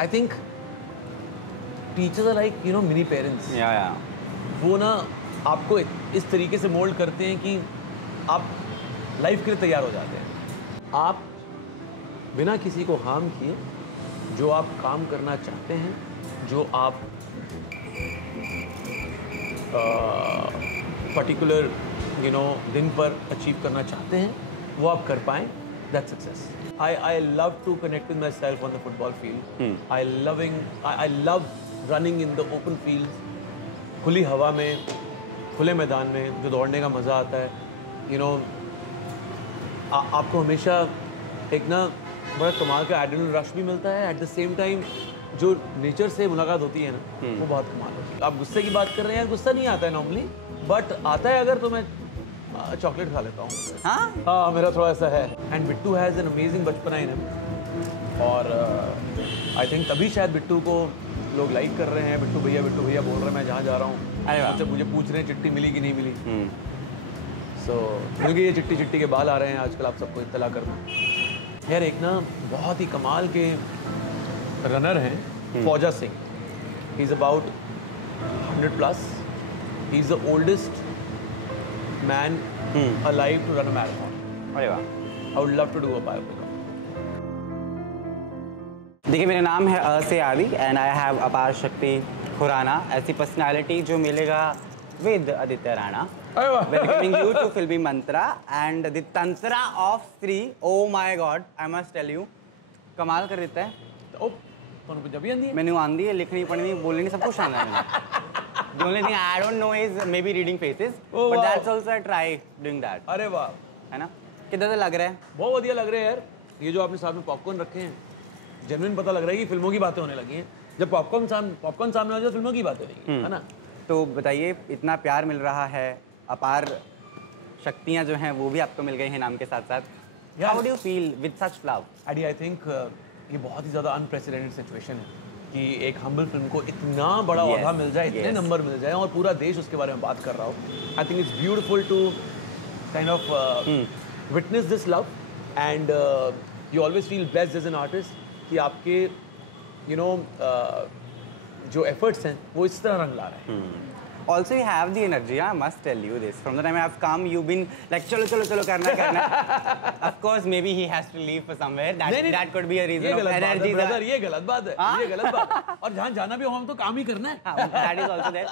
I think teachers are like mini parents. वो ना आपको इस तरीके से मोल्ड करते हैं कि आप लाइफ के लिए तैयार हो जाते हैं। आप बिना किसी को हार्म किए जो आप काम करना चाहते हैं, जो आप पर्टिकुलर दिन पर अचीव करना चाहते हैं, वो आप कर पाएं, that's success. I love to connect with myself on the football field. I love running in the open fields. खुली हवा में, खुले मैदान में जो दौड़ने का मज़ा आता है, आपको हमेशा एक ना बड़ा कमाल का एड्रेनलिन रश भी मिलता है। एट द सेम टाइम जो नेचर से मुलाकात होती है ना, वो बहुत कमाल होती है। आप गुस्से की बात कर रहे हैं, गुस्सा नहीं आता है नॉर्मली, बट आता है अगर तो मैं चॉकलेट खा लेता हूँ। हाँ, मेरा थोड़ा ऐसा है। And Bittu has an amazing बचपना इन हिम, और आई थिंक तभी शायद बिट्टू को लोग लाइक कर रहे हैं। बिट्टू भैया बोल रहे हैं मैं जहाँ जा रहा हूँ। अच्छा, मुझे पूछ रहे हैं चिट्टी मिली कि नहीं मिली। सो मिल गई, ये चिट्टी के बाल आ रहे हैं आजकल, आप सबको इत्तला करना। यार एक ना बहुत ही कमाल के रनर हैं, Fauja Singh. He is about 100+। He is the oldest man alive to run a marathon. अरे वाह, I would love to do a biopic. देखिए, मेरा नाम है अ से आदि एंड आई हैव अपार शक्ति खुराना। ऐसी पर्सनालिटी जो मिलेगा with Aditya Rana. Welcoming you to filmy mantra and the tantra of Stree. Oh my god, I must tell you, कमाल कर देता है। ओ जब भी आंदी है, मैंने आंदी है, लिखनी पढ़नी बोलनी सब कुछ आना है। The only thing I don't know is maybe reading faces, but that's also I try doing that. अरे वाह, है ना? कितना लग रहा है? बहुत बढ़िया लग रहे हैं यार। ये जो आपने सामने पॉपकॉर्न रखे हैं, जेन्युइन पता लग रहा है कि फिल्मों की बातें होने लगी हैं। जब पॉपकॉर्न सामने आ जाए, फिल्मों की बातें होगी, है ना? तो बताइए, इतना प्यार मिल रहा है, अपार शक्तियाँ जो हैं वो भी आपको मिल गई हैं नाम के साथ साथ। How do you feel with such love? I think ये बहुत ही ज़्यादा अनप्रेसिडेंटेड सिचुएशन है कि एक हम्बल फिल्म को इतना बड़ा औहदा मिल जाए, इतने नंबर मिल जाए और पूरा देश उसके बारे में बात कर रहा हो। I think it's beautiful to kind of witness this love, and you always feel best as an artist कि आपके जो एफर्ट्स हैं वो इस तरह रंग ला रहे हैं। Also you have the energy, I must tell you this. From the time I have come, you've been like चलो करना। Of course, maybe he has to leave for somewhere. That could be a reason of energy. ये गलत बात है, ये गलत बात है। और जहाँ जाना भी हो हम तो काम ही करना है। That is also there.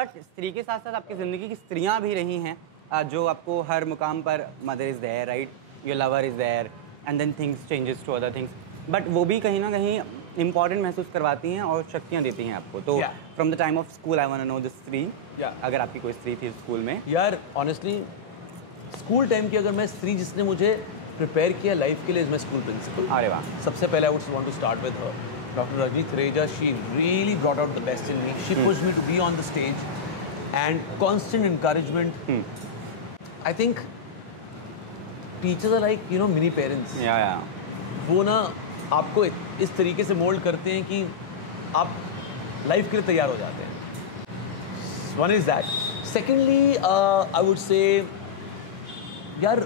But स्त्री के साथ साथ आपकी जिंदगी की स्त्रियाँ भी रही हैं जो आपको हर मुकाम पर mother is there, right? Your lover is there, and then things changes to other things. But वो भी कहीं ना कहीं इम्पॉर्टेंट महसूस करवाती हैं और शक्तियाँ देती हैं आपको। तो from the time of school I want to know the Stree, अगर आपकी कोई स्त्री थी स्कूल में। यार ऑनेस्टली स्कूल टाइम की अगर मैं स्त्री जिसने मुझे प्रिपेयर किया लाइफ के लिए इज माय स्कूल प्रिंसिपल। अरे वाह, सबसे पहले I would want to start with her, doctor Rajni Thareja. She really brought out the best in me. She pushed me to be on the stage and constant encouragement. I think teachers are like mini parents. वो ना आपको इस तरीके से mould करते हैं कि आप लाइफ के लिए तैयार हो जाते हैं। One is that. Secondly I would say यार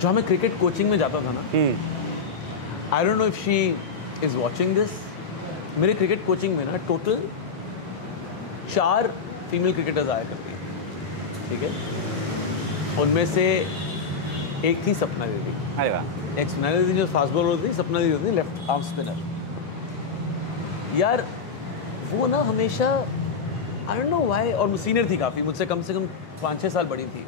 जो हमें क्रिकेट कोचिंग में जाता था ना, I don't know if she is watching this. मेरे क्रिकेट कोचिंग में ना टोटल 4 फीमेल क्रिकेटर्स आया करती हैं, ठीक है? उनमें से एक थी सपना दीदी। अरे वाह। एक सुनैना दीदी जो फास्ट बॉलर होती थी, सपना दीदी होती थी लेफ्ट आर्म स्पिनर। यार वो ना हमेशा आई डोंट नो व्हाई, और सीनियर थी काफ़ी, मुझसे कम से कम 5-6 साल बड़ी थी।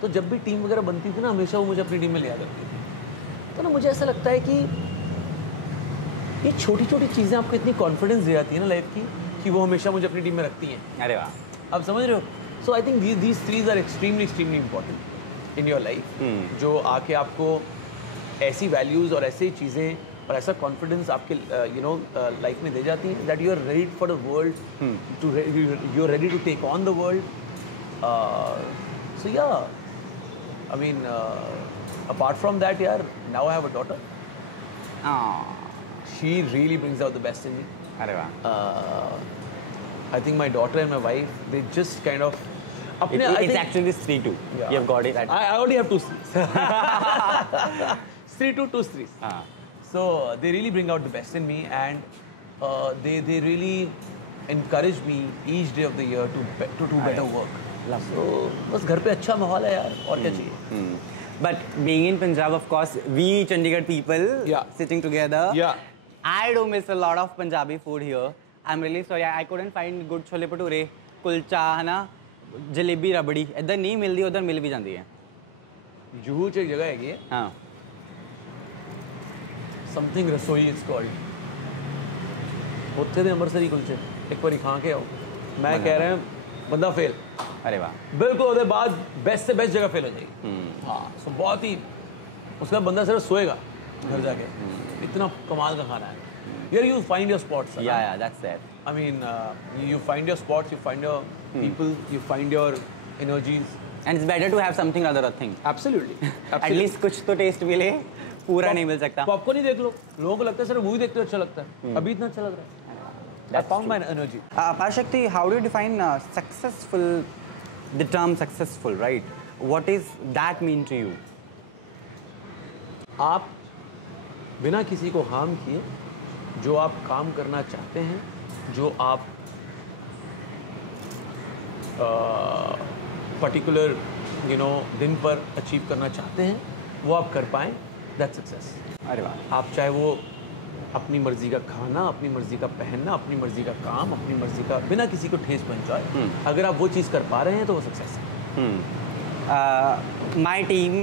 तो जब भी टीम वगैरह बनती थी ना, हमेशा वो मुझे अपनी टीम में लिया करती थी। तो ना मुझे ऐसा लगता है कि ये छोटी छोटी चीज़ें आपको इतनी कॉन्फिडेंस दे जाती है ना लाइफ की, कि वो हमेशा मुझे अपनी टीम में रखती हैं। अरे वाह, आप समझ रहे हो? So I think these threes are extremely important in your life, जो आके आपको ऐसी वैल्यूज़ और ऐसी चीज़ें और ऐसा कॉन्फिडेंस आपके लाइफ में दे जाती हैं that you are ready for the world, you are ready to take on the world. So yeah I mean apart from that यार, now I have a daughter. She really brings out the best in me. अरे वाह। I think my daughter and my wife, they just kind of It's actually 3-2. You have got it. I already have 2 streets. Stree to two streets. हाँ. So they really bring out the best in me, and they really encourage me each day of the year to do better work. So बस घर पे अच्छा माहौल है यार, और क्या चाहिए? But being in Punjab, of course, we Chandigarh people sitting together. I do miss a lot of Punjabi food here. I'm really sorry, I couldn't find good chole bhature, kulcha है ना, जलेबी रबड़ी इधर नहीं मिलती, उधर मिल भी जाती है. जुहू च एक जगह हैगी है. हाँ. Something रसोई it's called. ਉੱਥੇ ਦੇ ਅੰਮ੍ਰਿਤਸਰੀ ਕੁਲਚੇ ਇੱਕ ਵਾਰੀ ਖਾ ਕੇ ਆਓ. ਮੈਂ ਕਹਿ ਰਿਹਾ ਬੰਦਾ फेल. अरे वाह. बिल्कुल उसके बाद बेस्ट से बेस्ट जगह फेल हो जाएगी. हाँ, सो बहुत ही उसका बंदा सिर्फ सोएगा घर जाके. इतना कमाल का खाना है. Here you find your spots. Yeah, that's it. I mean, you find your spots, you find your people, you find your energies. And it's better to have something rather than thing. Absolutely. At least कुछ तो test मिले, पूरा नहीं मिल सकता. Popcorn ही देख लो. लोगों को लगता है सिर्फ मूवी देखते हो अच्छा लगता है. अभी इतना अच्छा लग रहा है. I found my energy. Parashakti, how do you define successful? The term successful, right? What is that mean to you? आप बिना किसी को हार्म किए जो आप काम करना चाहते हैं, जो आप पर्टिकुलर दिन पर अचीव करना चाहते हैं, वो आप कर पाएँ, दैट्स सक्सेस. अरे वाह. आप चाहे वो अपनी मर्जी का खाना, अपनी मर्जी का पहनना, अपनी मर्जी का काम, अपनी मर्जी का बिना किसी को ठेस पहुंचाए, अगर आप वो चीज़ कर पा रहे हैं तो वो सक्सेस है. माई टीम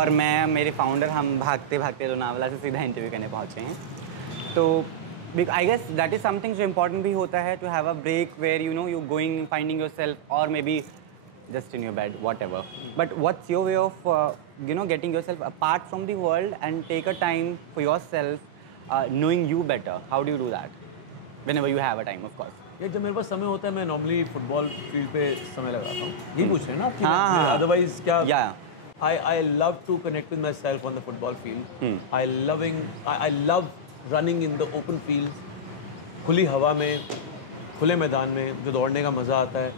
और मैं, मेरे फाउंडर, हम भागते भागते लोनावला से सीधा इंटरव्यू करने पहुँचे हैं. तो I guess that is something जो इम्पोर्टेंट भी होता है, to have a break where you going finding your self, और maybe just in your bed, whatever. But what's your way of getting yourself apart from the world and take a time for yourself, knowing you better? How do you do that whenever you have a time, of course? ये जब मेरे पास समय होता है, मैं normally football field पे समय लगाता हूँ. ये पूछ रहे हैं ना आप? हाँ. अदरवाइज क्या? Yeah. I love to connect with myself on the football field. I love running in the open fields. खुली हवा में, खुले मैदान में जो दौड़ने का मज़ा आता है.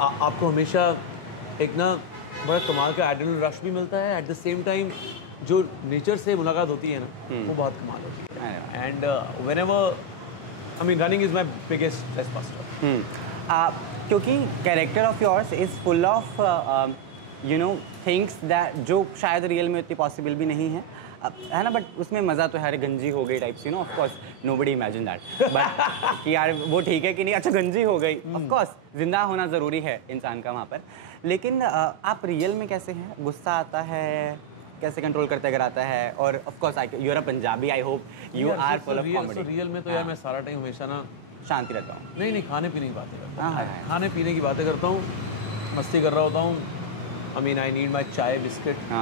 आपको हमेशा एक ना बड़ा कमाल का एड्रेनलिन रश भी मिलता है. एट द सेम टाइम जो नेचर से मुलाकात होती है ना, वो बहुत कमाल होती है. And whenever, I mean, running is my biggest stress buster. क्योंकि character of yours is full of things that जो शायद रियल में उतनी पॉसिबल भी नहीं है, है ना. बट उसमें मज़ा तो है, गंजी हो गई types, of course nobody imagine that. But कि यार वो ठीक है कि नहीं, अच्छा गंजी हो गई, ऑफ कोर्स जिंदा होना ज़रूरी है इंसान का वहाँ पर. लेकिन आप रियल में कैसे हैं? गुस्सा आता है, कैसे कंट्रोल करते अगर आता है? और of course you are a Punjabi, I hope you are full of comedy. Real में तो यार मैं सारा टाइम हमेशा ना शांति रहता हूँ. नहीं, खाने पीने की बातें करता हूँ. खाने पीने की बातें करता हूँ, मस्ती कर रहा होता हूँ. आई मीन, आई नीड माई चाय biscuit.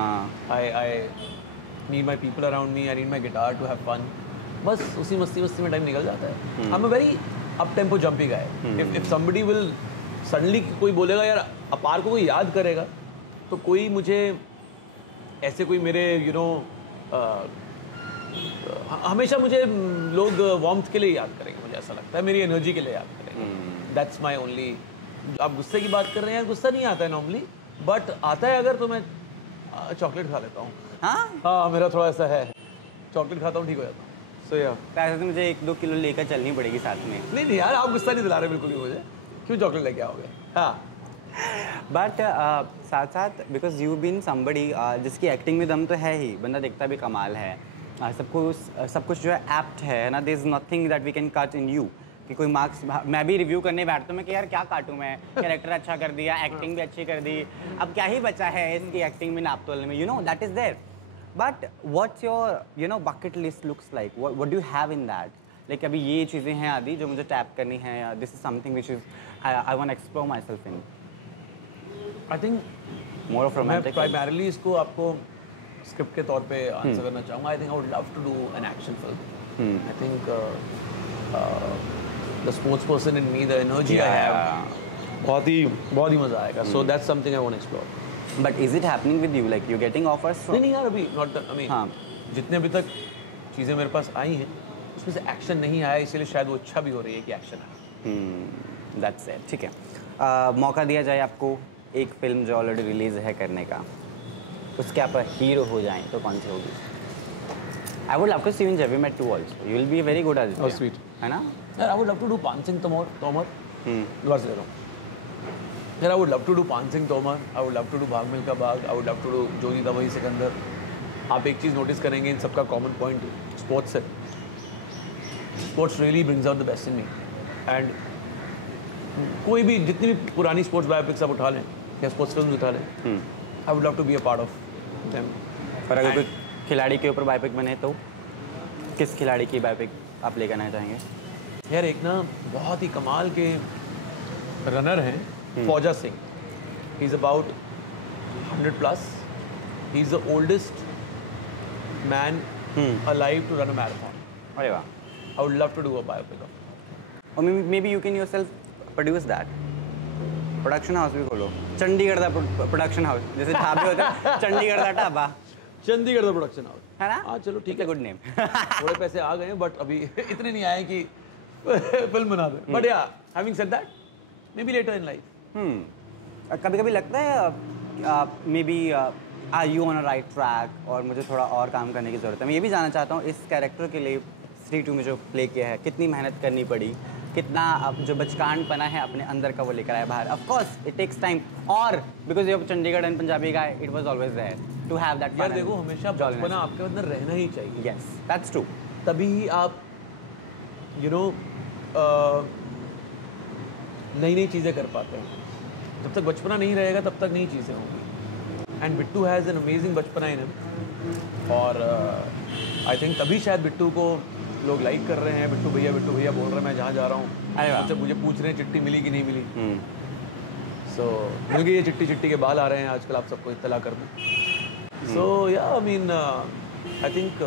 I need my people around me, I need my guitar to have fun. बस उसी मस्ती में टाइम निकल जाता है. I'm a very up tempo jumpy guy. If somebody will suddenly कोई बोलेगा यार अपार को कोई याद करेगा, तो कोई मुझे ऐसे कोई मेरे हमेशा मुझे लोग वार्मथ के लिए याद करेंगे. मुझे ऐसा लगता है मेरी एनर्जी के लिए याद करेंगे. That's my only. आप गुस्से की बात कर रहे हैं, गुस्सा नहीं आता है नॉर्मली, बट आता है अगर तो मैं चॉकलेट खा लेता हूँ. हाँ, मेरा थोड़ा ऐसा है, चॉकलेट खाता हूँ ठीक हो जाता हूँ. सो या पैसे तो मुझे 1-2 किलो लेकर चलनी पड़ेगी साथ में. नहीं यार, आप गुस्सा नहीं दिला रहे बिल्कुल भी मुझे. क्यों चॉकलेट लेके आओगे? हाँ. बट साथ साथ बिकॉज यू बीन समबडी जिसकी एक्टिंग में दम तो है ही, बंदा देखता भी कमाल है, सब कुछ जो है एप्ट है ना. There is nothing that we can cut in you. कि कोई मार्क्स, मैं भी रिव्यू करने बैठता हूँ मैं कि यार क्या काटूँ मैं, कैरेक्टर अच्छा कर दिया, एक्टिंग भी अच्छी कर दी, अब क्या ही बचा है इसकी एक्टिंग में नाप तोलने में, that is there. But what's your bucket list looks like, what do you have in that? Like अभी ये चीज़ें हैं आदि जो मुझे टैप करनी है, this is something which is I want explore myself in. I think more of romantic. Primarily इसको आपको स्क्रिप्ट के तौर पे आंसर करना चाहूँगा. I think I would love to do an action film. I think the sports person in me, the energy I have, बहुत ही मजा आएगा. So that's something I want to explore. But is it happening with you? Like you're getting offers from? नहीं यार, अभी not I mean, हाँ. जितने अभी तक चीज़ें मेरे पास आई हैं उसमें से एक्शन नहीं आया, इसलिए शायद वो अच्छा भी हो रही है कि एक्शन आए. That's it. ठीक है. मौका दिया जाए आपको एक फिल्म जो ऑलरेडी रिलीज है करने का, उसके आप हीरो हो जाएं तो कौन सी होगी? I would love to see in Jab We Met too also, you will be very good at Oh, sweet. है ना? यार I would love to do Paan Singh Tomar दुआ से ले रहा हूँ यार। I would love to do Paan Singh Tomar, I would love to do Bhaag Milkha Bhaag, I would love to do जोगी दवाई सिकंदर। आप एक चीज़ नोटिस करेंगे इन सबका कॉमन पॉइंट स्पोर्ट्स है। Sports really brings out the best in me. And कोई भी जितनी भी पुरानी स्पोर्ट्स बायोपिक्स आप उठा लें या स्पोर्ट्स फिल्म उठा लें, I would love to be a part of them. और अगर कोई खिलाड़ी के ऊपर बायोपिक बने तो किस खिलाड़ी की बायोपिक आप लेकर आना चाहेंगे? यार एक ना बहुत ही कमाल के रनर हैं, Fauja Singh. He is about 100+। He is the oldest man alive to run a marathon. अरे वाह। I would love to do a biopic of. और maybe you can yourself produce that. Production house भी खोलो, चंडीगढ़ का production house, जैसे ढाबे होते हैं चंडीगढ़ का dhaba, Chandigarh the production house है ना? हाँ चलो ठीक है, गुड नेम। थोड़े पैसे आ गए हैं बट अभी इतने नहीं आए कि फिल्म बना दे। But yeah having said that, maybe later in life. कभी कभी लगता है maybe are you on a right track और मुझे थोड़ा और काम करने की ज़रूरत है। मैं ये भी जानना चाहता हूँ इस कैरेक्टर के लिए स्त्री 2 में जो प्ले किया है, कितनी मेहनत करनी पड़ी, कितना अब जो बचकानपना है अपने अंदर का वो लेकर आया बाहर। Of course it takes time, और because you Chandigarh and Punjabi guy, it was always there to have that. यार देखो हमेशा बचपना आपके अंदर रहना ही चाहिए। Yes that's true. तभी आप यू नो नई नई चीज़ें कर पाते हैं। जब तक बचपना नहीं रहेगा तब तक नई चीज़ें होंगी। And Bittu has an amazing बचपना इन हिम। और आई थिंक तभी शायद बिट्टू को लोग लाइक कर रहे हैं। बिट्टू भैया बोल रहे हैं मैं जहाँ जा रहा हूँ। अरे वाह। मुझसे मुझे पूछ रहे हैं चिट्ठी मिली कि नहीं मिली। सो मिल गई ये चिट्ठी के बाल आ रहे हैं आजकल, आप सबको इत्तला कर दूँ। सो yeah I mean I think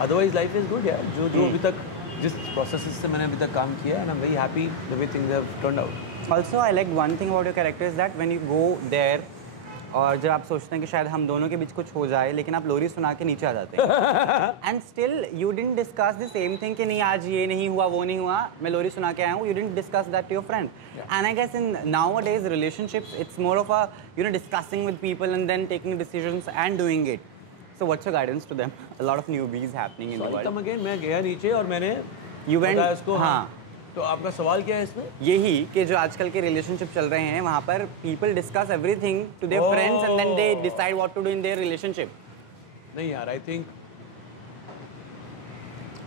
otherwise life is good यार। जो अभी तक जिस प्रोसेस से मैंने अभी तक काम किया and I am very happy the way things have turned out. Also I like one thing about your character is that when you go there, और जब आप सोचते हैं कि शायद हम दोनों के बीच कुछ हो जाए, लेकिन आप लोरी सुना के नीचे आ जाते हैं। And still you didn't discuss the same thing कि नहीं आज ये नहीं हुआ वो नहीं हुआ, मैं लोरी सुना के आया हूँ। You didn't discuss that to your friend. And I guess in nowadays relationships it's more of a you know discussing with people and then taking decisions and doing it. So what's your guidance to them? A lot of newbies happening in the world. Come again, मैं गया नीचे और मैंने you went इसको। हाँ, तो आपका सवाल क्या है इसमें? यही कि जो आजकल के रिलेशनशिप चल रहे हैं वहाँ पर people discuss everything to their friends and then they decide what to do in their relationship. नहीं यार, I think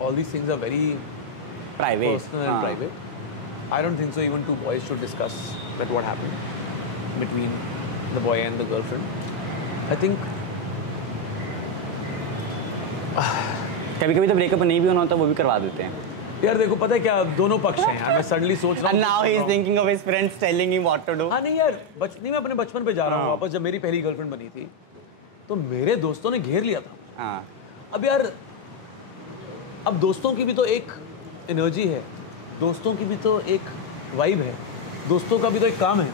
all these things are very private, personal and private. I don't think so even two boys should discuss that what happened between the boy and the girlfriend. I think कभी कभी तो breakup नहीं भी होना होता वो भी करवा देते हैं। यार देखो पता है क्या, दोनों पक्ष हैं यार। मैं सडनली सोच रहा हूँ And now he is thinking of his friends telling him what to do. हाँ नहीं यार, नहीं मैं अपने बचपन पे जा रहा हूँ वापस। जब मेरी पहली गर्लफ्रेंड बनी थी तो मेरे दोस्तों ने घेर लिया था। हाँ। अब यार, अब दोस्तों की भी तो एक एनर्जी है, दोस्तों की भी तो एक वाइब है, दोस्तों का भी तो एक काम है,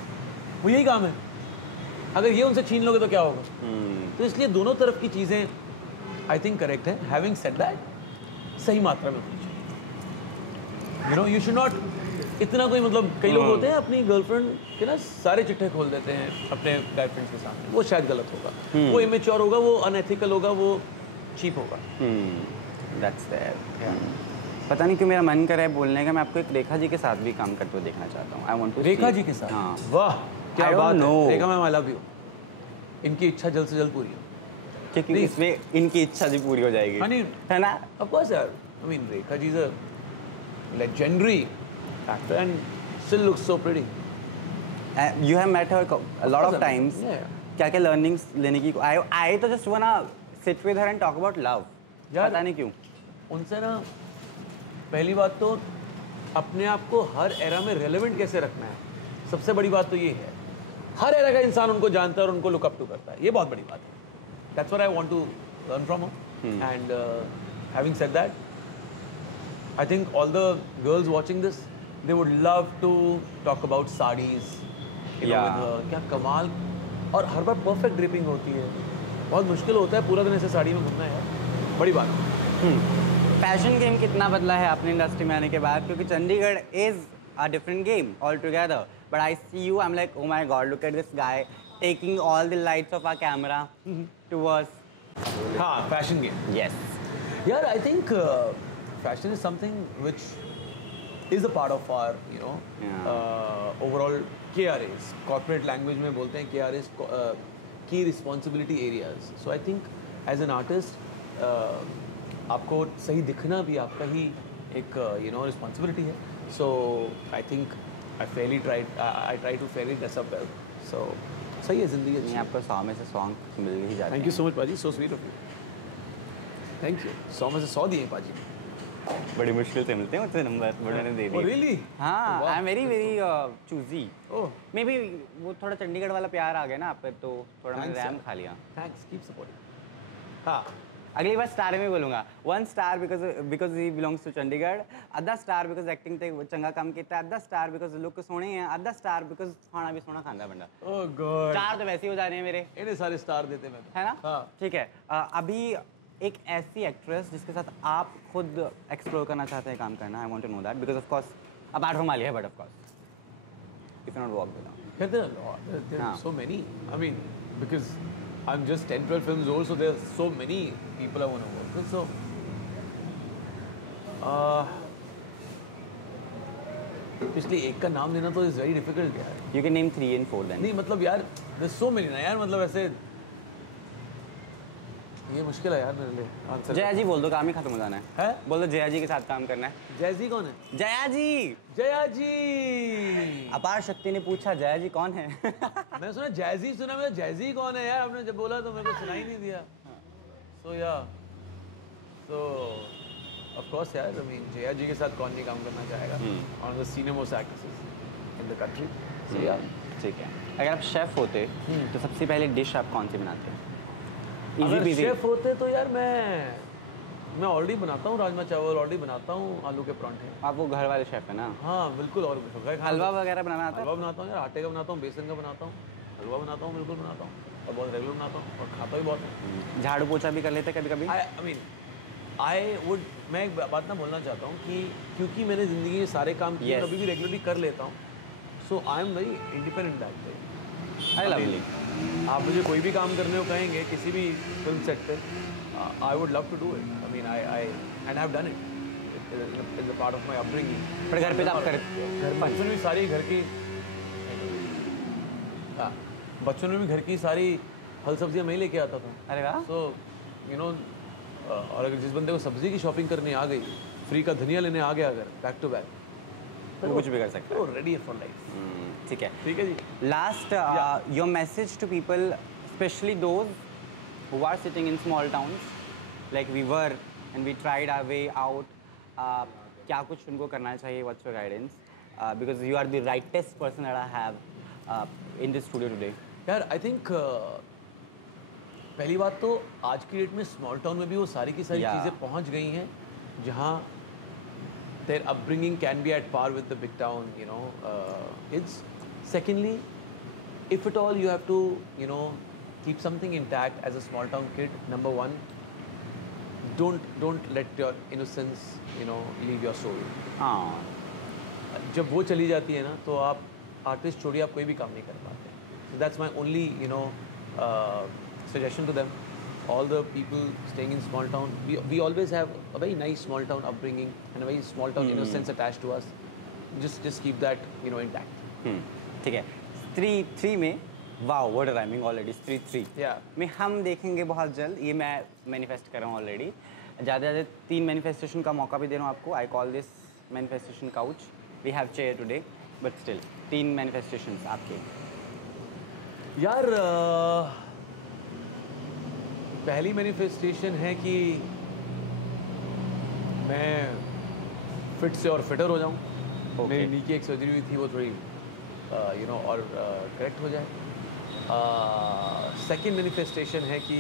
वो यही काम है। अगर ये उनसे छीन लोगे तो क्या होगा? तो इसलिए दोनों तरफ की चीज़ें आई थिंक करेक्ट है। हैविंग सेड दैट, सही मात्रा में होनी चाहिए। You know, you should not इतना कोई मतलब कई लोग होते हैं अपनी गर्लफ्रेंड के ना सारे चिट्ठे खोल देते हैं अपने गर्लफ्रेंड्स के सामने। वो शायद गलत होगा, वो इमेच्योर होगा, वो अनएथिकल होगा, वो चीप होगा। That's there. पता नहीं क्यों मेरा मन कर रहा है बोलने का। मैं आपको एक रेखा जी के साथ भी काम करते हुए देखना चाहता हूँ। आई वांट टू रेखा जी के साथ? हाँ। वाह क्या बात है। रेखा मैम, आई लव यू। इनकी इच्छा जल्द से जल्द पूरी हो, क्योंकि इसमें इनकी इच्छा भी पूरी हो जाएगी, है ना? ऑफ कोर्स यार। I mean Rekha ji is a legendary actor and still looks so pretty. You have met her a lot of times. Yeah. क्या-क्या learnings लेने की? I तो just wanna sit with her and talk about love. पता नहीं क्यों। उनसे ना पहली बात तो अपने आप को हर एरा में रेलेवेंट कैसे रखना है, सबसे बड़ी बात तो ये है। हर एरा का इंसान उनको जानता है और उनको लुक अप टू करता है, ये बहुत बड़ी बात है। That's what I want to learn from her. And having said that, I think all the girls watching this, they would love to talk about sarees. You know, with her. क्या कमाल, और हर बार परफेक्ट ड्रिपिंग होती है। बहुत मुश्किल होता है पूरा दिन ऐसे साड़ी में घूमना यार, बड़ी बात है। फैशन गेम कितना बदला है आपने इंडस्ट्री में आने के बाद? क्योंकि Chandigarh is a different game altogether, but I see you, I am like oh my god, look at this guy taking all the lights of our camera towards. हाँ, fashion game. Yes. Yeah, I think fashion is something which is a part of our, overall KRAs. Corporate language में बोलते हैं KRAs, key responsibility areas. So I think as an artist, आपको सही दिखना भी आपका ही एक responsibility है. So I think I try to fairly dress up well. So सही है जिंदगी अच्छी. नहीं, आपको 100 में से सॉन्ग मिल ही जाते हैं. Thank you so much पाजी, so sweet of you. Thank you. 100 में से 100 दिए पाजी. बड़ी मुश्किल से मिलते हैं मुझसे नंबर, बट मैंने दे दिए. Oh really? हाँ, आई am very choosy. Oh. May be वो थोड़ा चंडीगढ़ वाला प्यार आ गया ना आप पे, तो थोड़ा मैंने Thanks, रैम sir. खा लिया. Thanks, keep supporting. हाँ. अगली बार स्टार में बोलूँगा. 1 star because he belongs to Chandigarh, अद्धा स्टार बिकॉज एक्टिंग ते चंगा काम किया, अद्धा स्टार बिकॉज लुक सोहने हैं, अद्धा स्टार बिकॉज खाना भी सोना खांदा बंदा. Oh God. 4 तो वैसे ही हो जाने हैं मेरे, इन्हें सारे स्टार देते मैं. है ना? हाँ. ठीक है. अभी एक ऐसी एक्ट्रेस जिसके साथ आप खुद एक्सप्लोर करना चाहते हैं काम करना, I want to know that because of course apart from Alia Bhatt, of course if not work with There are a lot. There are हाँ. so many. I mean, because I'm just 10-12 films old, so there's so many people I want to work with. So, पिछले एक का नाम लेना तो is very difficult यार. You can name 3 and 4 then. नहीं मतलब यार, there's so many ना यार, मतलब ऐसे ये मुश्किल है यार मेरे लिए आंसर. जया जी बोल दो, काम ही खत्म हो जाना है. है? बोल दो जया जी के साथ काम करना है. जयजी कौन है? जया जी. जया जी. अपार शक्ति ने पूछा जया जी कौन है. मैंने सुना जयजी, सुना मेरा जयजी कौन है यार, आपने जब बोला तो मेरे को सुनाई नहीं दिया. सो या सो ऑफ कोर्स यार, आई मीन जया जी के साथ कौन नहीं काम करना चाहेगा, on the senior most actresses in the country. So yeah ठीक है. अगर आप शेफ होते तो सबसे पहले डिश आप कौन सी बनाते हैं? अगर शेफ होते तो यार मैं ऑलरेडी बनाता हूँ राजमा चावल, ऑलरेडी बनाता हूँ आलू के परांठे. आप वो घर वाले शेफ है ना? हाँ बिल्कुल. और हलवा वगैरह बनाना आता है? हलवा बनाता हूँ यार, आटे का बनाता हूँ, बेसन का बनाता हूँ, हलवा बनाता हूँ, बिल्कुल बनाता हूँ, और बहुत रेगुलर बनाता हूँ और खाता भी बहुत है. झाड़ू पोछा भी कर लेते हैं कभी कभी? मैं एक बात ना बोलना चाहता हूँ कि क्योंकि मैंने ज़िंदगी में सारे काम किए, Yes. अभी भी रेगुलरली कर लेता हूँ. So I am very independent that way. I lovely. आप मुझे कोई भी काम करने को कहेंगे किसी भी फिल्म सेट पे, I would love to do it. I mean I have done it in the part of my upbringing. पर घर पे तो आप कर बचपन में सारी घर की बचपन में भी घर की सारी फल सब्जियां मैं ही लेके आता था. अरे वाह. सो और अगर जिस बंदे को सब्जी की शॉपिंग करनी आ गई, फ्री का धनिया लेने आ गया अगर बैक टू बैक, तो कुछ भी कर सकते तो रेडी फॉर लाइफ. ठीक है. ठीक है जी. Last your message to people, specially those who are sitting in small towns like we were and we tried our way out, क्या कुछ उनको करना चाहिए? What's your guidance? Because you are the rightest person that I have in this studio today. यार I think पहली बात तो आज की डेट में स्मॉल टाउन में भी वो सारी की सारी Yeah. चीज़ें पहुंच गई हैं जहाँ their upbringing can be at par with the big town, kids. Secondly, if at all you have to, keep something intact as a small town kid, number one, don't let your innocence, leave your soul. हाँ. जब वो चली जाती है ना तो आप artist छोड़िए आप कोई भी काम नहीं कर पाते. So that's my only, suggestion to them. All the people staying in small town, we always have a very nice small town upbringing and a very small town innocence attached to us. Just keep that, intact. ठीक है. स्त्री 3 में wow what a rhyming already. स्त्री 3 Yeah. में हम देखेंगे बहुत जल्द. ये मैं मैनिफेस्ट कर रहा हूँ ऑलरेडी. ज़्यादा से ज़्यादा 3 मैनिफेस्टेशन का मौका भी दे रहा हूँ आपको. I call this manifestation couch. We have chair today but still 3 manifestations आपके. यार पहली मैनिफेस्टेशन है कि मैं फिट से और फिटर हो जाऊँ. Okay. मेरी नी की एक सर्जरी हुई थी, वो थोड़ी और करेक्ट हो जाए. सेकंड मैनिफेस्टेशन है कि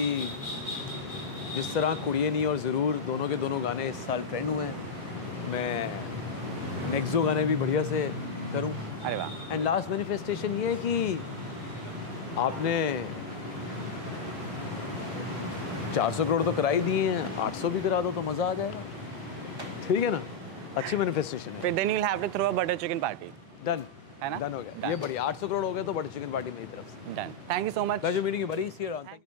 जिस तरह कुड़िए नी और ज़रूर दोनों के दोनों गाने इस साल ट्रेंड हुए हैं, मैं नेक्स्ट 2 गाने भी बढ़िया से करूं. अरे वाह. एंड लास्ट मैनिफेस्टेशन ये है कि आपने 400 करोड़ तो करा ही दिए हैं, 800 भी करा दो तो मज़ा आ जाएगा. ठीक है ना? अच्छी मैनिफेस्टेशन है. फिर then you will have to throw a butter chicken party. Done. है ना? डन हो गया, Done. ये बढ़िया, 800 करोड़ हो गए तो बटर चिकन पार्टी मेरी तरफ से। Done, thank you so much. Pleasure meeting you buddy, see you around.